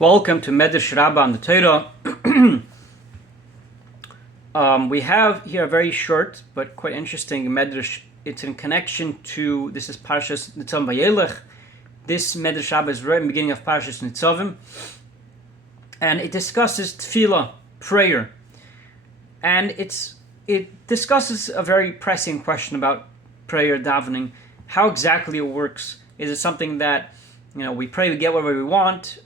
Welcome to Medrash Rabbah on the Torah. We have here a very short but quite interesting Medrash. It's in connection to, this is Parshas Nitzavim. This Medrash Rabbah is right in the beginning of Parshas Nitzavim. And it discusses tefillah, prayer. And it discusses a very pressing question about prayer, davening. How exactly it works. Is it something that, we pray, we get whatever we want?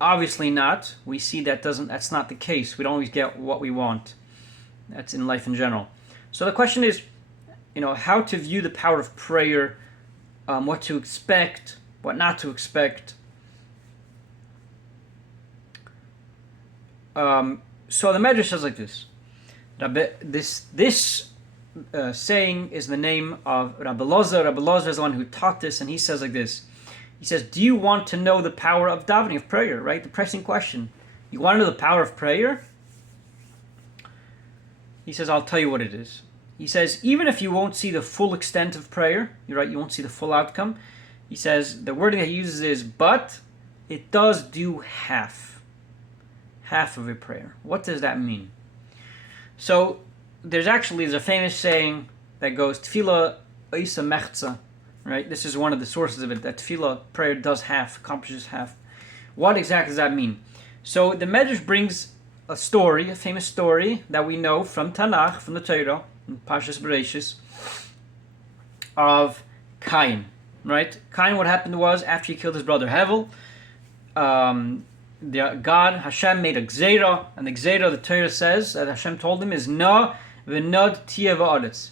Obviously not. We see that's not the case. We don't always get what we want. That's in life in general. So the question is, how to view the power of prayer, what to expect, what not to expect. So the Medrash says like this. This saying is the name of Rabbi Elazar. Rabbi Elazar is the one who taught this, and he says like this. He says, do you want to know the power of davening, of prayer, right? The pressing question. You want to know the power of prayer? He says, I'll tell you what it is. He says, even if you won't see the full extent of prayer, you're right, you won't see the full outcome. He says, the wording that he uses is, but it does do half of a prayer. What does that mean? So, there's a famous saying that goes, Tefillah oisa mechza. Right? This is one of the sources of it, that tefillah, prayer, does half, accomplishes half. What exactly does that mean? So the Medrash brings a famous story that we know from Tanakh, from the Torah, in Parshas Bereshis, of Cain. Right? Cain, what happened was, after he killed his brother Hevel, Hashem made a gzeira, and the gzeira, the Torah says, that Hashem told him, is na v'nod tia v'aretz.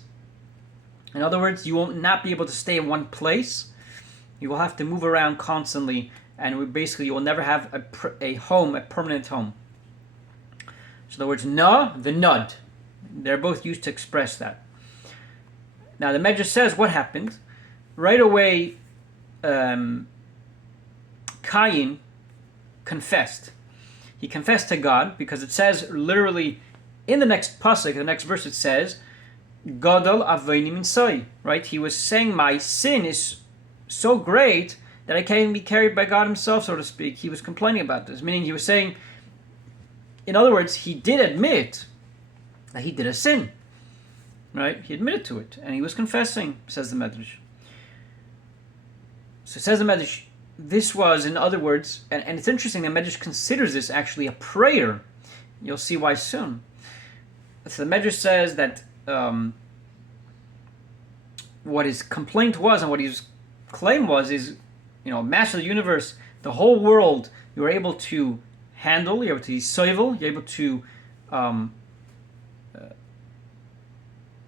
In other words, you will not be able to stay in one place. You will have to move around constantly, and you will never have a home, a permanent home. So the words na, the nud, they're both used to express that. Now the Medrash says what happened. Right away, Cain confessed. He confessed to God, because it says literally in the next pasuk, the next verse, it says, Gadol Aveinim Insai, right? He was saying, my sin is so great that I can't even be carried by God himself, so to speak. He was complaining about this, meaning he was saying, in other words, he did admit that he did a sin, right? He admitted to it, and he was confessing, says the Medrash. So says the Medrash, this was, in other words, and it's interesting, the Medrash considers this actually a prayer. You'll see why soon. So the Medrash says that what his complaint was and what his claim was is, master of the universe, the whole world, you were able to handle, you're able to soivel, you're able to,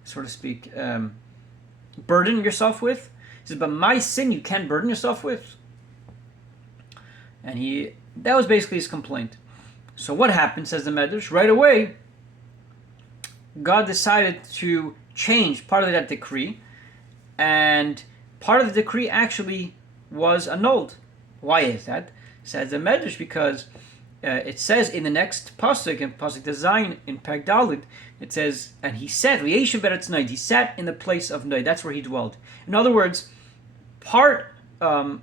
so to speak, burden yourself with. He says, but my sin you can't burden yourself with. And that was basically his complaint. So what happened, says the Medrash, right away, God decided to change part of that decree, and part of the decree actually was annulled. Why is that? Says the Medrash, because it says in the next pasuk, in pasuk Zayin in Perek Daled, it says, and he sat, he sat in the place of Noid. That's where he dwelled. In other words, part of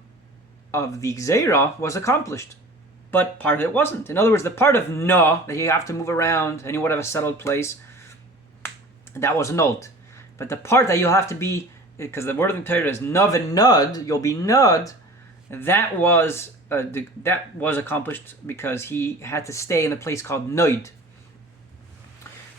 the Gzeira was accomplished, but part of it wasn't. In other words, the part of No, that you have to move around and you would have a settled place, that was annulled. But the part that you'll have to be, because the word of the Torah is Nav and Nud, you'll be Nud, that was accomplished because he had to stay in a place called Noid.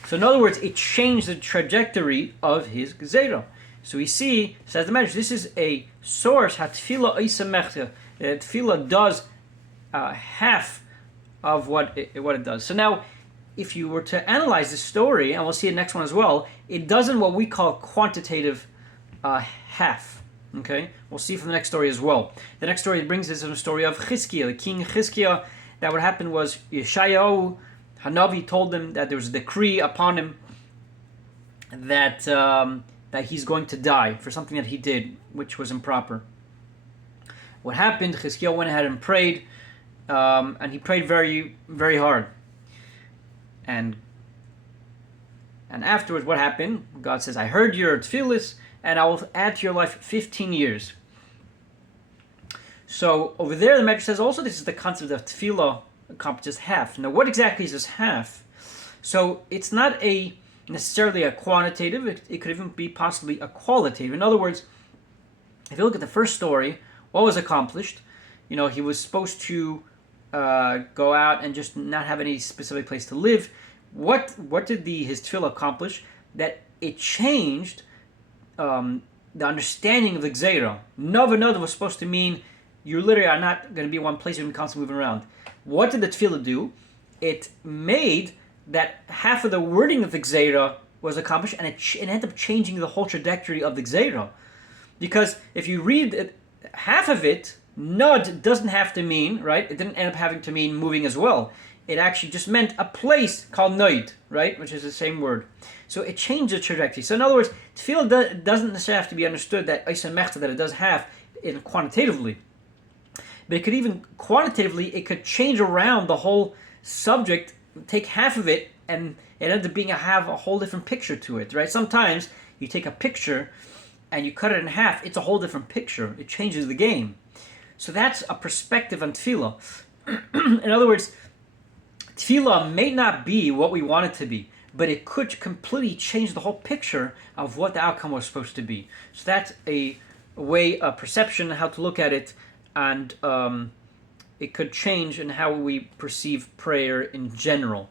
So in other words, it changed the trajectory of his Gezerah. So we see, says the Medrash, this is a source, Hatfila Isa Mechta. Tefillah does half of what it does. So now, if you were to analyze this story, and we'll see the next one as well, it doesn't what we call quantitative half. Okay, we'll see from the next story as well. The next story brings us a story of Chizkiah, the king Chizkiah. That what happened was Yeshayahu Hanavi told him that there was a decree upon him that he's going to die for something that he did, which was improper. What happened? Chizkiah went ahead and prayed, and he prayed very, very hard. And afterwards, what happened? God says, I heard your tefillas, and I will add to your life 15 years. So over there, the Medrash says also this is the concept of tefillah accomplishes half. Now, what exactly is this half? So it's not necessarily a quantitative. It could even be possibly a qualitative. In other words, if you look at the first story, what was accomplished? He was supposed to go out and just not have any specific place to live. What did his tefillah accomplish? That it changed the understanding of the gzeira. Nova was supposed to mean you literally are not going to be in one place, you're going to be constantly moving around. What did the tefillah do? It made that half of the wording of the gzeira was accomplished, and it ended up changing the whole trajectory of the gzeira. Because if you read it, half of it, nud doesn't have to mean, right? It didn't end up having to mean moving as well. It actually just meant a place called noid, right? Which is the same word. So it changed the trajectory. So in other words, tefillah doesn't necessarily have to be understood that that it does have quantitatively. But it could even quantitatively, it could change around the whole subject, take half of it, and it ends up have a whole different picture to it, right? Sometimes you take a picture and you cut it in half, it's a whole different picture. It changes the game. So that's a perspective on tefillah. In other words, tefillah may not be what we want it to be, but it could completely change the whole picture of what the outcome was supposed to be. So that's a way, a perception, how to look at it, and it could change in how we perceive prayer in general.